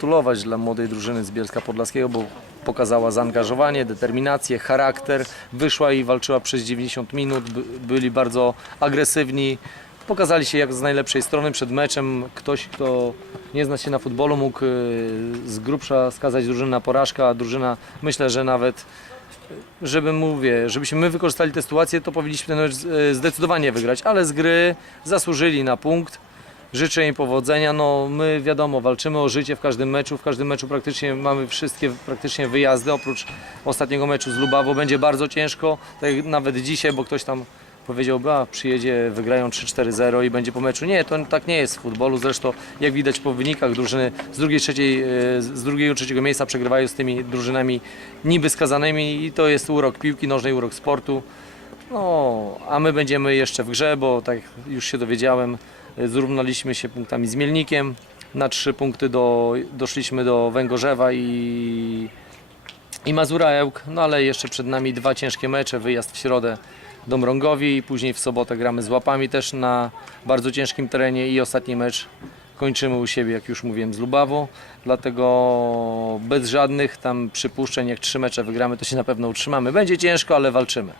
pogratulować dla młodej drużyny z Bielska Podlaskiego, bo pokazała zaangażowanie, determinację, charakter, wyszła i walczyła przez 90 minut, by, byli bardzo agresywni, pokazali się jak z najlepszej strony przed meczem. Ktoś, kto nie zna się na futbolu, mógł y, z grubsza skazać drużynę na porażkę, a drużyna myślę, że nawet żeby mówię, żebyśmy my wykorzystali tę sytuację, to powinniśmy ten mecz e, zdecydowanie wygrać, ale z gry zasłużyli na punkt. Życzę im powodzenia. No, my wiadomo, walczymy o życie w każdym meczu. W każdym meczu praktycznie mamy wszystkie praktycznie wyjazdy, oprócz ostatniego meczu z Lubawo. Będzie bardzo ciężko, tak nawet dzisiaj, bo ktoś tam powiedział, a przyjedzie, wygrają 3-4-0 i będzie po meczu. Nie, to tak nie jest w futbolu. Zresztą jak widać po wynikach drużyny z drugiej, trzeciej, e, z drugiego, trzeciego miejsca przegrywają z tymi drużynami niby skazanymi i to jest urok piłki nożnej, urok sportu. No, a my będziemy jeszcze w grze, bo tak już się dowiedziałem, zrównaliśmy się punktami z Mielnikiem. Na trzy punkty do, doszliśmy do Węgorzewa i, i Mazura Ełk, no ale jeszcze przed nami dwa ciężkie mecze, wyjazd w środę do Mrągowi i później w sobotę gramy z Łapami też na bardzo ciężkim terenie i ostatni mecz kończymy u siebie, jak już mówiłem, z Lubawo. Dlatego bez żadnych tam przypuszczeń, jak trzy mecze wygramy, to się na pewno utrzymamy. Będzie ciężko, ale walczymy.